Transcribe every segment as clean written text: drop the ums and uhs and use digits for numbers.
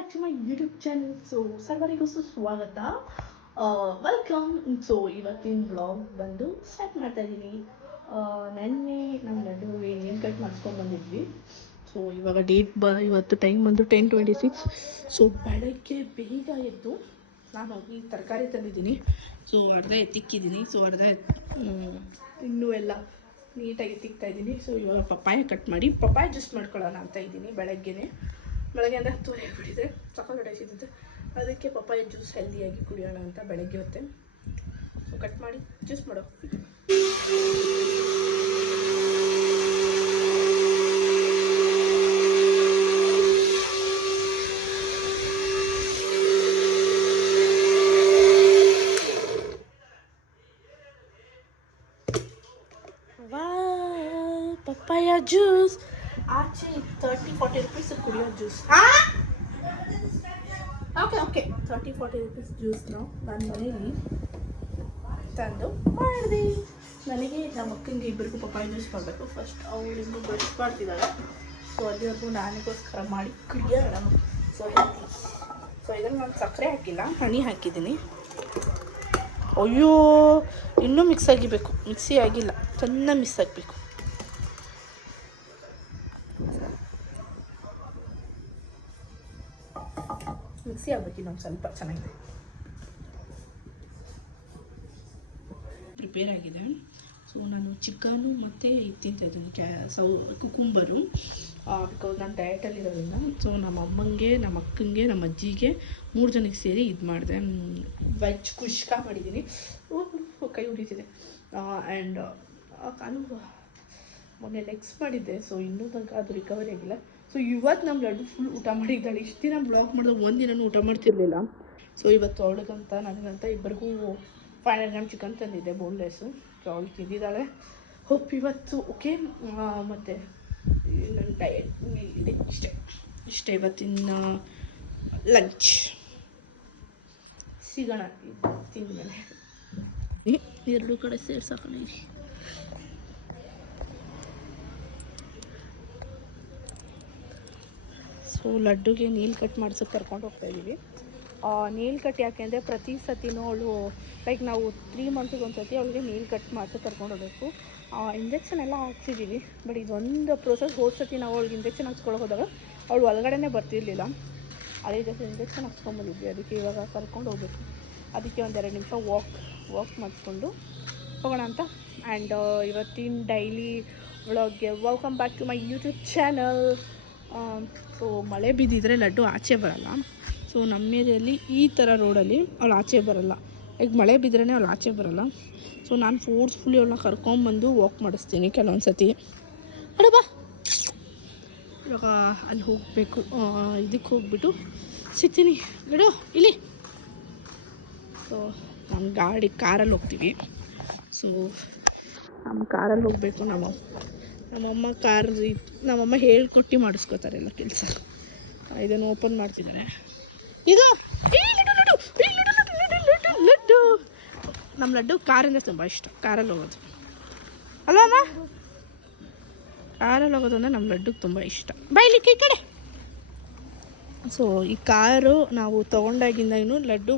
Back to my YouTube channel. So ಸರ್ವರಿಗೂ ಸ್ವಾಗತ, welcome. So ಇವತ್ತಿನ ಬ್ಲಾಗ್ ಬಂದು ಸ್ಟಾರ್ಟ್ ಮಾಡ್ತಾ ಇದ್ದೀನಿ. ನೆನ್ನೆ ನಮ್ಮ ನಡುವೆ ನೇಲ್ ಕಟ್ ಮಾಡಿಸ್ಕೊಂಡ್ಬಂದಿದ್ವಿ. ಸೊ ಇವಾಗ ಇವತ್ತು ಟೈಮ್ ಬಂದು 10:26. ಸೊ ಬೆಳಗ್ಗೆ ಬೇಗ ಎದ್ದು ನಾನು ಹೋಗಿ ತರಕಾರಿ ತಂದಿದ್ದೀನಿ. ಸೊ ಅರ್ಧ ಎತ್ತಿಕ್ಕಿದ್ದೀನಿ. ಸೊ ಅರ್ಧ ಇನ್ನೂ ಎಲ್ಲ ನೀಟಾಗಿ ಎತ್ತಿಕ್ತಾ ಇದ್ದೀನಿ. ಸೊ ಇವಾಗ ಪಪ್ಪಾಯ ಕಟ್ ಮಾಡಿ ಪಪ್ಪಾಯ ಜ್ಯೂಸ್ ಮಾಡ್ಕೊಳ್ಳೋಣ ಅಂತ ಇದ್ದೀನಿ. ಬೆಳಗ್ಗೆ ಅಂದರೆ 10:30 ಆಗ್ಬಿಟ್ಟಿದೆ, ಸಕ್ಕತ್ ಹೊಡೆಸಿದ್ದೆ. ಅದಕ್ಕೆ ಪಪ್ಪಾಯ ಜ್ಯೂಸ್ ಹೆಲ್ದಿಯಾಗಿ ಕುಡಿಯೋಣ ಅಂತ ಬೆಳಗ್ಗೆ ಹೊತ್ತೆ. ಸೊ ಕಟ್ ಮಾಡಿ ಜ್ಯೂಸ್ ಮಾಡೋ. ಪಪ್ಪಾಯ ಜ್ಯೂಸ್ ಆಚೆ 30-40 ರೂಪೀಸ್ ಕುಡಿಯೋ ಜ್ಯೂಸ್. ಓಕೆ 30-40 ರೂಪೀಸ್ ಜ್ಯೂಸ್ನ ನಾನು ಮನೇಲಿ ತಂದು ಮಾಡಿದೆ. ನನಗೆ ನಮ್ಮ ಅಕ್ಕಂಗೆ ಇಬ್ಬರಿಗೂ ಪಪ್ಪಾಯ ಜ್ಯೂಸ್ ಮಾಡಬೇಕು. ಫಸ್ಟ್ ಅವಳಿಂದು ಬ್ರಷ್ ಮಾಡ್ತಿದ್ದಾಳೆ. ಸೊ ಅಲ್ಲಿವರೆಗೂ ನಾನಿಗೋಸ್ಕರ ಮಾಡಿ ಕುಡಿಯೋಣ. So healthy. ಸೊ ಇದನ್ನು ನಾನು ಸಕ್ಕರೆ ಹಾಕಿಲ್ಲ, ಹನಿ ಹಾಕಿದ್ದೀನಿ. ಅಯ್ಯೋ ಇನ್ನೂ ಮಿಕ್ಸ್ ಆಗಿಬೇಕು, ಮಿಕ್ಸಿ ಆಗಿಲ್ಲ, ಚೆನ್ನಾಗಿ ಮಿಕ್ಸ್ ಆಗಬೇಕು. ಮಿಕ್ಸಿ ಆಗಬೇಕು ಇನ್ನೊಂದು ಸ್ವಲ್ಪ ಚೆನ್ನಾಗಿದೆ. ಪ್ರಿಪೇರ್ ಆಗಿದೆ. ಸೊ ನಾನು ಚಿಕನು ಮತ್ತು ಇದು ತಿಂತಿದ್ದೀನಿ, ಕುಕುಂಬರು, ಬಿಕಾಸ್ ನಾನು ಡಯಟಲ್ಲಿರೋದ್ರಿಂದ. ಸೊ ನಮ್ಮ ಅಮ್ಮಂಗೆ, ನಮ್ಮ ಅಕ್ಕಂಗೆ, ನಮ್ಮ ಅಜ್ಜಿಗೆ 3 ಜನಕ್ಕೆ ಸೇರಿ ಇದು ಮಾಡಿದೆ. ವೆಜ್ ಕುಷ್ಕ ಮಾಡಿದ್ದೀನಿ. ಕೈ ಉರಿತಿದೆ. ಆ್ಯಂಡ್ ಕಾಲು ಮೊನ್ನೆ ಲೆಗ್ಸ್ ಮಾಡಿದ್ದೆ. ಸೊ ಇನ್ನೂ ತನಕ ಅದು ರಿಕವರಿ ಆಗಿಲ್ಲ. ಸೊ ಇವತ್ತು ನಮ್ಮ ಲಡ್ಡು ಫುಲ್ ಊಟ ಮಾಡಿದ್ದಾಳೆ. ಇಷ್ಟು ದಿನ ಬ್ಲಾಗ್ ಮಾಡಿದ್ರೆ ಒಂದಿನೂ ಊಟ ಮಾಡ್ತಿರ್ಲಿಲ್ಲ. ಸೊ ಇವತ್ತು ಅವಳಿಗಂತ ನನಗಂತ ಇಬ್ಬರಿಗೂ 500 ಗ್ರಾಮ್ ಚಿಕನ್ ತಂದಿದ್ದೆ, ಬೋನ್ಲೆಸ್ಸು. ಸೊ ಅವಳು ತಿಂದಿದ್ದಾಳೆ. ಹೋಪ್ ಇವತ್ತು ಓಕೆ. ಮತ್ತು ನನ್ನ ಡಯಟ್ ಇದೆ. ಇಷ್ಟೇ ಇವತ್ತಿನ ಲಂಚ್. ಸಿಗೋಣ ತಿಂದ ಮೇಲೆ. 2 ಕಡೆ ಸೇರ್ಸಾಕಣೆ. ಸೊ ಲಡ್ಡುಗೆ ನೇಲ್ ಕಟ್ ಮಾಡ್ಸೋಕ್ಕೆ ಕರ್ಕೊಂಡು ಹೋಗ್ತಾಯಿದ್ದೀವಿ. ನೇಲ್ ಕಟ್ ಯಾಕೆ ಅಂದರೆ ಪ್ರತಿ ಸತಿನೂ ಅವಳು ಲೈಕ್ ನಾವು 3 ಮಂತ್ಗೆ ಒಂದು ಸತಿ ಅವಳಿಗೆ ನೇಲ್ ಕಟ್ ಮಾಡ್ಸೋಕ್ಕೆ ಕರ್ಕೊಂಡು ಹೋಗಬೇಕು. ಇಂಜೆಕ್ಷನ್ ಎಲ್ಲ ಹಾಕ್ಸಿದ್ದೀವಿ. ಬಟ್ ಇದೊಂದು ಪ್ರೋಸೆಸ್. ಹೋದ ಸತಿ ನಾವು ಅವಳಿಗೆ ಇಂಜೆಕ್ಷನ್ ಹಾಕ್ಸ್ಕೊಳ್ಳೋ ಹೋದಾಗ ಅವಳು ಒಳಗಡೆ ಬರ್ತಿರ್ಲಿಲ್ಲ. ಅದೇ ಜೊತೆ ಇಂಜೆಕ್ಷನ್ ಹಾಕ್ಸ್ಕೊಂಬಂದಿದ್ವಿ. ಅದಕ್ಕೆ ಇವಾಗ ಕರ್ಕೊಂಡು ಹೋಗ್ಬೇಕು. ಅದಕ್ಕೆ 1-2 ನಿಮಿಷ ವಾಕ್ ಮಾಡಿಸ್ಕೊಂಡು ಹೋಗೋಣ ಅಂತ. ಆ್ಯಂಡ್ ಇವತ್ತಿನ ಡೈಲಿ ವ್ಲಾಗ್ಗೆ welcome back to my YouTube channel. So ಮಳೆ ಬಿದ್ದಿದ್ರೆ ಲಡ್ಡು ಆಚೆ ಬರಲ್ಲ. ಸೊ ನಮ್ಮ ಏರಿಯಲ್ಲಿ ಈ ಥರ ರೋಡಲ್ಲಿ ಅವಳು ಆಚೆ ಬರಲ್ಲ. ಈಗ ಮಳೆ ಬಿದ್ರೇ ಅವಳು ಆಚೆ ಬರಲ್ಲ. ಸೊ ನಾನು ಫೋರ್ಸ್ಫುಲಿ ಅವಳನ್ನ ಕರ್ಕೊಂಬಂದು ವಾಕ್ ಮಾಡಿಸ್ತೀನಿ ಕೆಲವೊಂದು ಸತಿ. ಬಾ ಇವಾಗ ಅಲ್ಲಿ ಹೋಗಬೇಕು. ಇದಕ್ಕೆ ಹೋಗ್ಬಿಟ್ಟು ಸಿಗ್ತೀನಿ. ಬಿಡು ಇಲ್ಲಿ. ಸೊ ನಮ್ಮ ಕಾರಲ್ಲಿ ಹೋಗ್ತೀವಿ. ಸೊ ನಮ್ಮ ಕಾರಲ್ಲಿ ಹೋಗಬೇಕು. ನಮ್ಮಮ್ಮ ನಮ್ಮಮ್ಮ ಹೇಳ್ಕೊಟ್ಟು ಮಾಡಿಸ್ಕೋತಾರೆ ಎಲ್ಲ ಕೆಲಸ. ಇದನ್ನು ಓಪನ್ ಮಾಡ್ತಿದ್ದಾರೆ. ಇದು ಲಡ್ಡು. ನಮ್ಮ ಲಡ್ಡು ಕಾರಿಂದ ತುಂಬ ಇಷ್ಟ. ಕಾರಲ್ಲಿ ಹೋಗೋದು ಅಲ್ಲ ಅಮ್ಮ? ಕಾರಲ್ಲಿ ಹೋಗೋದು ಅಂದರೆ ನಮ್ಮ ಲಡ್ಡುಗೆ ತುಂಬ ಇಷ್ಟ. ಬೈಲಿಕ್ಕೆ ಈ ಕಡೆ. ಸೊ ಈ ಕಾರು ನಾವು ತೊಗೊಂಡಾಗಿಂದ ಲಡ್ಡು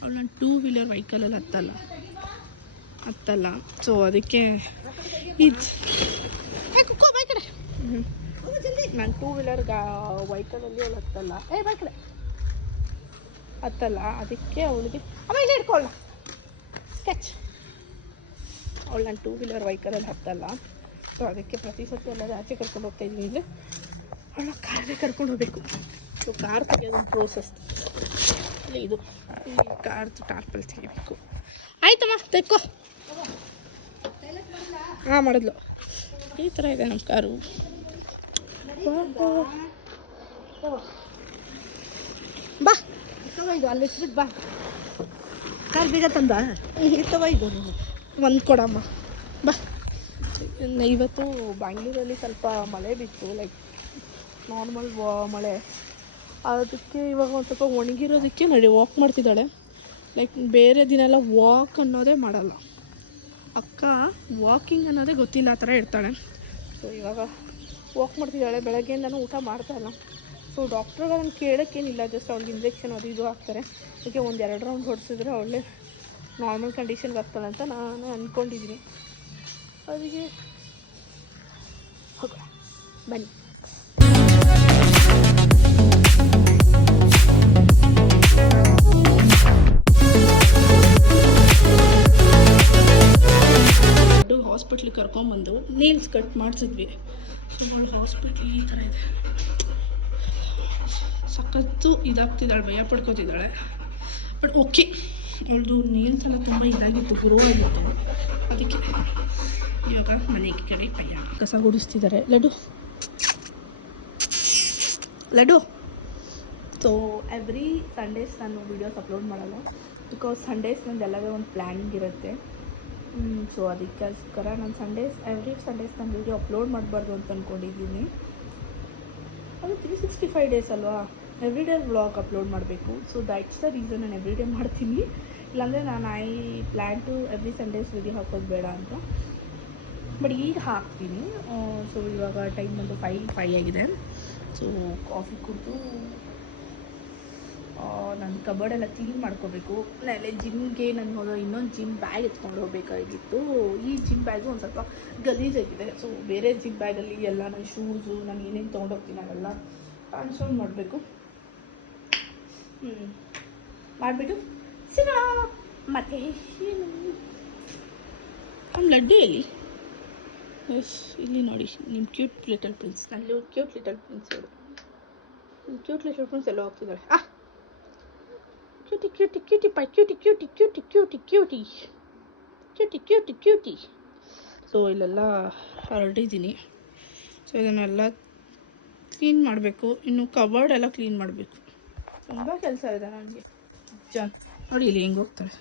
ಅವಳು ನಾನು 2 ವೀಲರ್ ವೆಹಿಕಲಲ್ಲಿ ಹತ್ತಲ್ಲ. ಸೊ ಅದಕ್ಕೆ ಇದು ನಾನು 2 ವೀಲರ್ ವೆಹಿಕಲಲ್ಲಿ ಅವಳು ಹತ್ತಲ್ಲ. ಅದಕ್ಕೆ ಅವಳಿಗೆ ಅಮ್ಮ ಇಲ್ಲಿ ಇಟ್ಕೊಳ್ಳ ಕ್ಯಾಚ್. ಅವಳು ನಾನು 2 ವೀಲರ್ ವೆಹಿಕಲಲ್ಲಿ ಹತ್ತಲ್ಲ. ಸೊ ಅದಕ್ಕೆ ಪ್ರತಿ ಸತಿ ಎಲ್ಲರೂ ಆಚೆ ಕರ್ಕೊಂಡು ಹೋಗ್ತಾಯಿದ್ದೀನಿ. ಅಂದರೆ ಅವಳ ಕಾರೇ ಕರ್ಕೊಂಡು ಹೋಗಬೇಕು. ಸೊ ಕಾರ್ ತೆಗೆಯೋದೊಂದು ಪ್ರೋಸೆಸ್. ಇದು ಈ ಕಾರ್ದು ಟಾರ್ಪಲ್ ತೆಗಿಬೇಕು. ಆಯ್ತಮ್ಮ ತೆಕ್ಕೋ. ಮಾಡಿದ್ಲು. ಈ ಥರ ಇದೆ ನಮ್ಮ ಕಾರು. ಬಾ ಇದು ಅಲ್ಲಿ ಇಟ್ಬಿಟ್ಟು ಬಾ. ಕಾರ್ ಬೇಗ ತಂದ ಇದು ಒಂದು ಕೊಡಮ್ಮ. ಬಾ. ಇವತ್ತು ಬ್ಯಾಂಗ್ಳೂರಲ್ಲಿ ಸ್ವಲ್ಪ ಮಳೆ ಬಿತ್ತು, ಲೈಕ್ ನಾರ್ಮಲ್ ಮಳೆ. ಅದಕ್ಕೆ ಇವಾಗ ಒಂದು ಸ್ವಲ್ಪ ಒಣಗಿರೋದಕ್ಕೆ ವಾಕ್ ಮಾಡ್ತಿದ್ದಾಳೆ. ಲೈಕ್ ಬೇರೆ ದಿನ ಎಲ್ಲ ವಾಕ್ ಅನ್ನೋದೇ ಮಾಡಲ್ಲ. ಅಕ್ಕ ವಾಕಿಂಗ್ ಅನ್ನೋದೇ ಗೊತ್ತಿಲ್ಲ, ಆ ಥರ ಇರ್ತಾಳೆ. ಸೊ ಇವಾಗ ವಾಕ್ ಮಾಡ್ತಿದ್ದಾಳೆ. ಬೆಳಗ್ಗೆಯಿಂದನೂ ಊಟ ಮಾಡ್ತಾಯಿಲ್ಲ. ಸೊ ಡಾಕ್ಟ್ರುಗಳನ್ನ ಕೇಳೋಕ್ಕೇನಿಲ್ಲ, ಜಸ್ಟ್ ಅವ್ಳಿಗೆ ಇಂಜೆಕ್ಷನ್ ಅದು ಇದು ಹಾಕ್ತಾರೆ. ಅದಕ್ಕೆ ಒಂದು 2 ರೌಂಡ್ ಹೊಡೆಸಿದ್ರೆ ಅವಳೇ ನಾರ್ಮಲ್ ಕಂಡೀಷನ್ಗೆ ಆಗ್ತಾಳೆ ಅಂತ ನಾನು ಅಂದ್ಕೊಂಡಿದ್ದೀನಿ. ಅದಕ್ಕೆ ಹೋಗೋಣ ಬನ್ನಿ. ಹಾಸ್ಪಿಟ್ಲಿಗೆ ಕರ್ಕೊಂಬಂದು ನೇಲ್ಸ್ ಕಟ್ ಮಾಡಿಸಿದ್ವಿ. ಸೊ ಅವಳು ಹಾಸ್ಪಿಟ್ಲ್ ಈ ಥರ ಇದೆ, ಸಖತ್ತು ಇದಾಗ್ತಿದ್ದಾಳೆ, ಭಯ ಪಡ್ಕೋತಿದ್ದಾಳೆ. ಬಟ್ ಓಕೆ, ಅವಳದು ನೇಲ್ಸ್ ಎಲ್ಲ ತುಂಬ ಇದಾಗಿತ್ತು, ಗ್ರೋ ಆಗಿತ್ತು. ಅದಕ್ಕೆ ಇವಾಗ ಮನೆಗೆ ಕಡೆ ಪಯ್ಯ ಕಸ ಗುಡಿಸ್ತಿದ್ದಾರೆ. ಲಡ್ಡು ಸೊ ಎವ್ರಿ ಸಂಡೇಸ್ ನಾನು ವೀಡಿಯೋಸ್ ಅಪ್ಲೋಡ್ ಮಾಡಲ್ಲ, ಬಿಕಾಸ್ ಸಂಡೇಸ್ ನಂದು ಎಲ್ಲವೇ ಒಂದು ಪ್ಲ್ಯಾನಿಂಗ್ ಇರುತ್ತೆ. ಸೊ ಅದಕ್ಕೋಸ್ಕರ ನಾನು ಎವ್ರಿ ಸಂಡೇಸ್ ನಾನು ವೀಡಿಯೋ ಅಪ್ಲೋಡ್ ಮಾಡಬಾರ್ದು ಅಂತ ಅಂದ್ಕೊಂಡಿದ್ದೀನಿ. ಅದು 365 ಡೇಸ್ ಅಲ್ವಾ, ಎವ್ರಿ ಡೇ ವ್ಲಾಗ್ ಅಪ್ಲೋಡ್ ಮಾಡಬೇಕು. ಸೊ ದ್ಯಾಟ್ಸ್ ದ ರೀಸನ್ ನಾನು ಎವ್ರಿ ಡೇ ಮಾಡ್ತೀನಿ. ಇಲ್ಲಾಂದರೆ ನಾನು plan to every Sundays video ಹಾಕೋದು ಬೇಡ ಅಂತ. ಬಟ್ ಈಗ ಹಾಕ್ತೀನಿ. ಸೊ ಇವಾಗ ಟೈಮ್ ಬಂದು 5 ಆಗಿದೆ. ಸೊ ಕಾಫಿ ಕುಡಿದು ನನ್ನ ಕಬರ್ಡೆಲ್ಲ ಕ್ಲೀನ್ ಮಾಡ್ಕೋಬೇಕು. ನಾಳೆ ಜಿಮ್ಗೆ ನಾನು ಇನ್ನೊಂದು ಜಿಮ್ ಬ್ಯಾಗ್ ಎತ್ಕೊಂಡು ಹೋಗ್ಬೇಕಾಗಿತ್ತು. ಈ ಜಿಮ್ ಬ್ಯಾಗು ಒಂದು ಸ್ವಲ್ಪ ಗಲೀಜಾಗಿದೆ. ಸೊ ಬೇರೆ ಜಿಮ್ ಬ್ಯಾಗಲ್ಲಿ ಎಲ್ಲ ನನ್ನ ಶೂಸು, ನಾನು ಏನೇನು ತೊಗೊಂಡೋಗ್ತೀನಿ ಅವೆಲ್ಲ ಟ್ರಾನ್ಸ್ಫರ್ ಮಾಡಬೇಕು. ಮಾಡಿಬಿಟ್ಟು ಸಿಗೋಣ ಮತ್ತೆ. ಏನು ನಮ್ಮ ಲಡ್ಡು ಎಲ್ಲಿ? ಎಸ್, ಇಲ್ಲಿ ನೋಡಿ ನಿಮ್ಮ ಕ್ಯೂಟ್ ಲಿಟಲ್ ಪ್ರಿನ್ಸ್. ನನ್ನ ಕ್ಯೂಟ್ ಲಿಟಲ್ ಪ್ರಿನ್ಸ್ ಹೇಳು. ಕ್ಯೂಟ್ ಲಿಟಲ್ ಪ್ರಿನ್ಸ್ ಎಲ್ಲ ಹೋಗ್ತಿದ್ದಾಳೆ. Cutie cutie cutie pie cutie cutie cutie cutie cutie cutie cutie cutie. So ಇಲ್ಲೆಲ್ಲ ಹೊರಟಿದ್ದೀನಿ. ಸೊ ಇದನ್ನೆಲ್ಲ ಕ್ಲೀನ್ ಮಾಡಬೇಕು. ಇನ್ನು ಕಬರ್ಡ್ ಎಲ್ಲ ಕ್ಲೀನ್ ಮಾಡಬೇಕು. ತುಂಬ ಕೆಲಸ ಇದೆ ನನಗೆ. ನೋಡಿ ಇಲ್ಲಿ ಹೆಂಗೆ ಹೋಗ್ತಾರೆ.